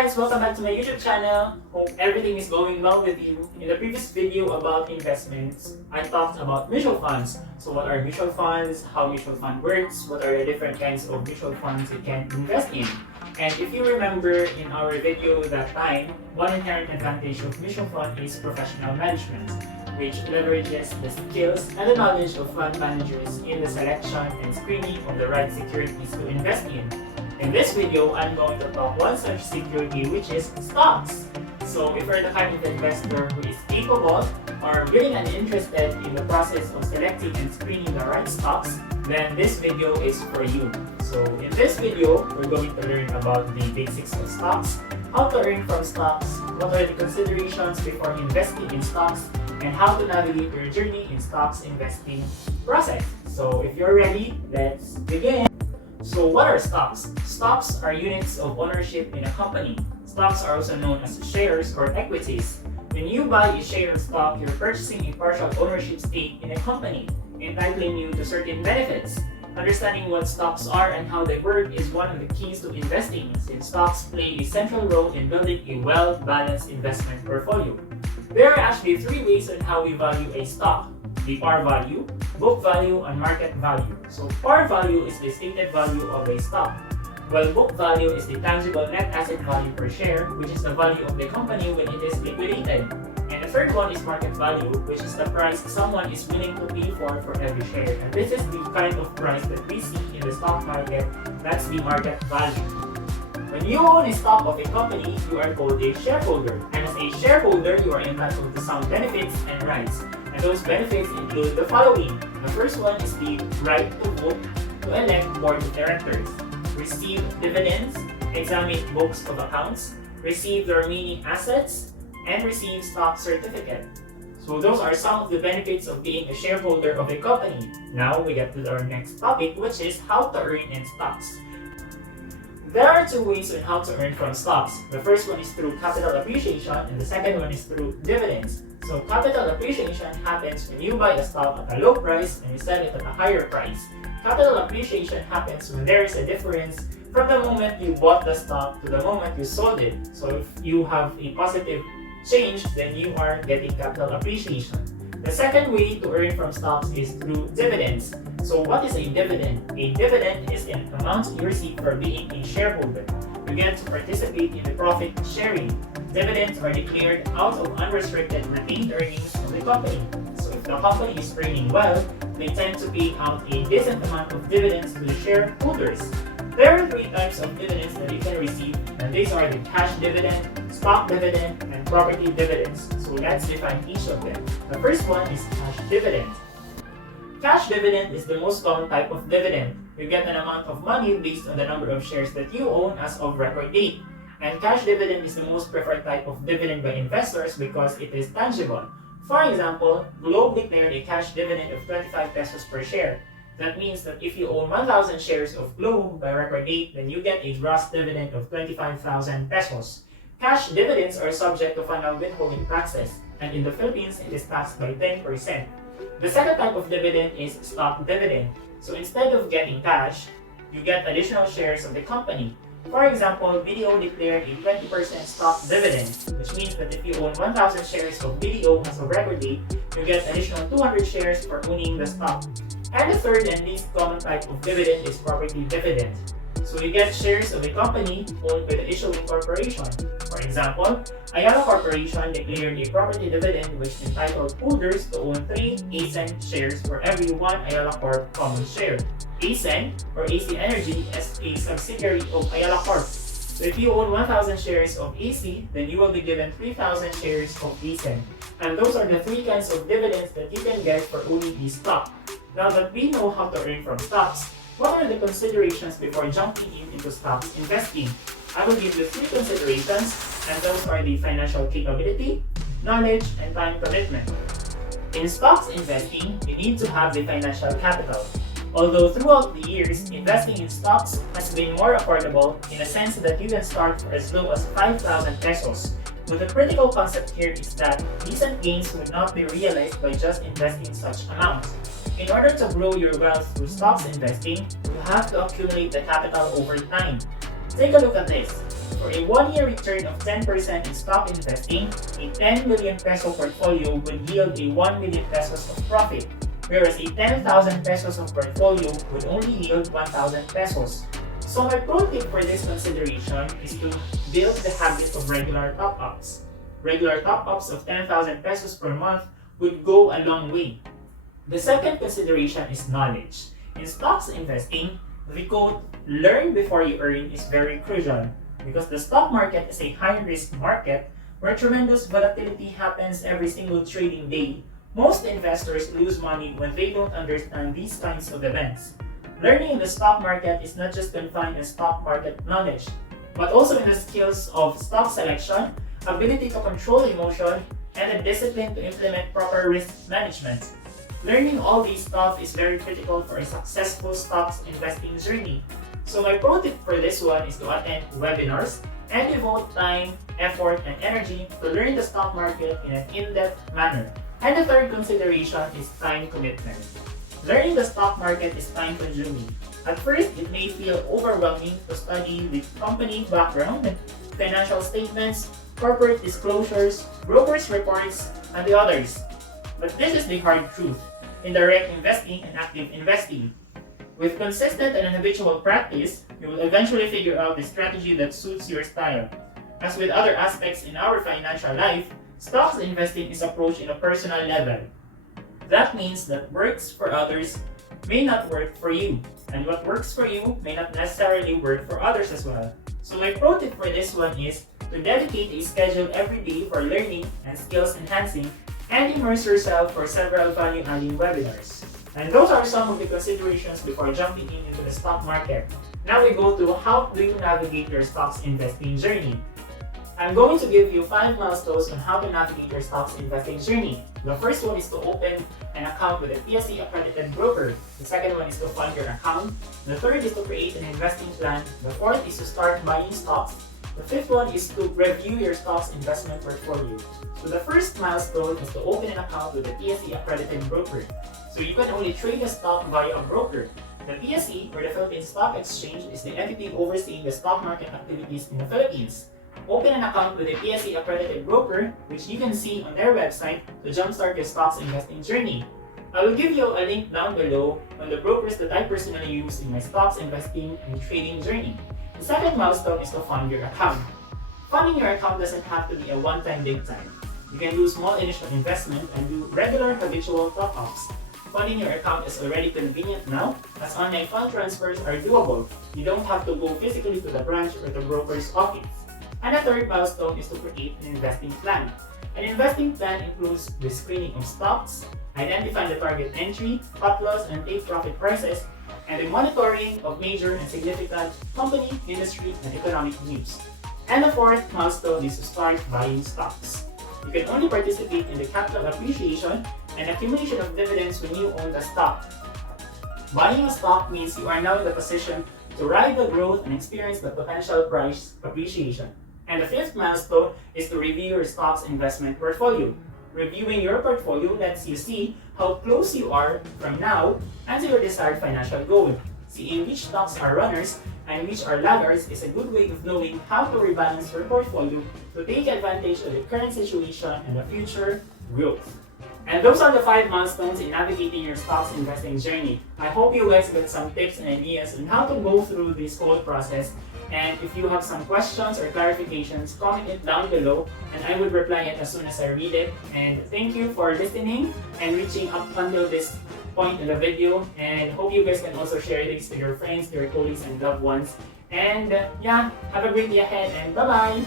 guys, welcome back to my YouTube channel. Hope everything is going well with you. In the previous video about investments, I talked about mutual funds. So what are mutual funds, how mutual fund works, what are the different kinds of mutual funds you can invest in. And if you remember in our video that time, one inherent advantage of mutual fund is professional management, which leverages the skills and the knowledge of fund managers in the selection and screening of the right securities to invest in. In this video, I'm going to talk one such security, which is stocks. So if you're the kind of investor who is capable or willing and interested in the process of selecting and screening the right stocks, then this video is for you. So in this video, we're going to learn about the basics of stocks, how to earn from stocks, what are the considerations before investing in stocks, and how to navigate your journey in stocks investing process. So if you're ready, let's begin. So what are stocks? Stocks are units of ownership in a company. Stocks are also known as shares or equities. When you buy a share of stock, you're purchasing a partial ownership stake in a company, entitling you to certain benefits. Understanding what stocks are and how they work is one of the keys to investing, since stocks play a central role in building a well-balanced investment portfolio. There are actually three ways on how we value a stock: the par value, book value, and market value. So par value is the stated value of a stock, while book value is the tangible net asset value per share, which is the value of the company when it is liquidated. And the third one is market value, which is the price someone is willing to pay for every share. And this is the kind of price that we see in the stock market. That's the market value. When you own a stock of a company, you are called a shareholder. And as a shareholder, you are entitled to some benefits and rights. And those benefits include the following. The first one is the right to vote to elect board of directors, receive dividends, examine books of accounts, receive the remaining assets, and receive stock certificate. So those are some of the benefits of being a shareholder of a company. Now we get to our next topic, which is how to earn in stocks. There are two ways on how to earn from stocks. The first one is through capital appreciation, and the second one is through dividends. So capital appreciation happens when you buy a stock at a low price and you sell it at a higher price. Capital appreciation happens when there is a difference from the moment you bought the stock to the moment you sold it. So if you have a positive change, then you are getting capital appreciation. The second way to earn from stocks is through dividends. So what is a dividend? A dividend is an amount you receive for being a shareholder. You get to participate in the profit sharing. Dividends are declared out of unrestricted retained earnings of the company. So if the company is earning well, they tend to pay out a decent amount of dividends to the shareholders. There are three types of dividends that you can receive, and these are the cash dividend, stock dividend, and property dividends. So let's define each of them. The first one is cash dividend. Cash dividend is the most common type of dividend. You get an amount of money based on the number of shares that you own as of record date. And cash dividend is the most preferred type of dividend by investors because it is tangible. For example, Globe declared a cash dividend of 25 pesos per share. That means that if you own 1,000 shares of Globe by record date, then you get a gross dividend of 25,000 pesos. Cash dividends are subject to final withholding taxes, and in the Philippines, it is taxed by 10%. The second type of dividend is stock dividend. So instead of getting cash, you get additional shares of the company. For example, BDO declared a 20% stock dividend, which means that if you own 1,000 shares of BDO as of record date, you get additional 200 shares for owning the stock. And the third and least common type of dividend is property dividend. So you get shares of a company owned by the issuing corporation. For example, Ayala Corporation declared a property dividend which entitled holders to own 3 ASEN shares for every 1 Ayala Corp common share. ASEN, or AC Energy, is a subsidiary of Ayala Corp. So if you own 1,000 shares of AC, then you will be given 3,000 shares of ASEN. And those are the three kinds of dividends that you can get for owning a stock. Now that we know how to earn from stocks, what are the considerations before jumping into stocks investing? I will give you three considerations, and those are the financial capability, knowledge, and time commitment. In stocks investing, you need to have the financial capital. Although throughout the years, investing in stocks has been more affordable in a sense that you can start for as low as 5,000 pesos. But the critical concept here is that decent gains would not be realized by just investing such amounts. In order to grow your wealth through stocks investing, you have to accumulate the capital over time. Take a look at this. For a 1-year return of 10% in stock investing, a 10 million peso portfolio would yield a 1 million pesos of profit, whereas a 10,000 pesos of portfolio would only yield 1,000 pesos. So my pro tip for this consideration is to build the habit of regular top-ups. Regular top-ups of 10,000 pesos per month would go a long way. The second consideration is knowledge. In stocks investing, the quote, "learn before you earn" is very crucial because the stock market is a high-risk market where tremendous volatility happens every single trading day. Most investors lose money when they don't understand these kinds of events. Learning in the stock market is not just confined in stock market knowledge, but also in the skills of stock selection, ability to control emotion, and the discipline to implement proper risk management. Learning all these stuff is very critical for a successful stocks investing journey. So my pro tip for this one is to attend webinars and devote time, effort, and energy to learn the stock market in an in-depth manner. And the third consideration is time commitment. Learning the stock market is time-consuming. At first, it may feel overwhelming to study the company background, financial statements, corporate disclosures, brokers' reports, and the others. But this is the hard truth in direct investing and active investing. With consistent and habitual practice, you will eventually figure out the strategy that suits your style. As with other aspects in our financial life, stocks investing is approached in a personal level. That means that works for others may not work for you, and what works for you may not necessarily work for others as well. So my pro tip for this one is to dedicate a schedule every day for learning and skills enhancing, and immerse yourself for several value-adding webinars. And those are some of the considerations before jumping into the stock market. Now we go to how do you navigate your stocks investing journey. I'm going to give you 5 milestones on how to navigate your stocks investing journey. The first one is to open an account with a PSE accredited broker. The second one is to fund your account. The third is to create an investing plan. The fourth is to start buying stocks. The fifth one is to review your stocks investment portfolio. So the first milestone is to open an account with a PSE accredited broker. So you can only trade a stock via a broker. The PSE, or the Philippine Stock Exchange, is the entity overseeing the stock market activities in the Philippines. Open an account with a PSE accredited broker, which you can see on their website to jumpstart your stocks investing journey. I will give you a link down below on the brokers that I personally use in my stocks investing and trading journey. The second milestone is to fund your account. Funding your account doesn't have to be a one-time big time. You can do small initial investment and do regular habitual top-ups. Funding your account is already convenient now, as online fund transfers are doable. You don't have to go physically to the branch or the broker's office. And the third milestone is to create an investing plan. An investing plan includes the screening of stocks, identifying the target entry, cut loss, and take profit prices, and the monitoring of major and significant company, industry, and economic news. And the fourth milestone is to start buying stocks. You can only participate in the capital appreciation and accumulation of dividends when you own the stock. Buying a stock means you are now in the position to ride the growth and experience the potential price appreciation. And the fifth milestone is to review your stock's investment portfolio. Reviewing your portfolio lets you see how close you are from now and to your desired financial goal. Seeing which stocks are runners and which are laggards is a good way of knowing how to rebalance your portfolio to take advantage of the current situation and the future growth. And those are the 5 milestones in navigating your stocks investing journey. I hope you guys got some tips and ideas on how to go through this whole process. And if you have some questions or clarifications, comment it down below and I will reply it as soon as I read it. And thank you for listening and reaching up until this point in the video. And hope you guys can also share this to your friends, to your colleagues, and loved ones. And yeah, have a great day ahead and bye-bye!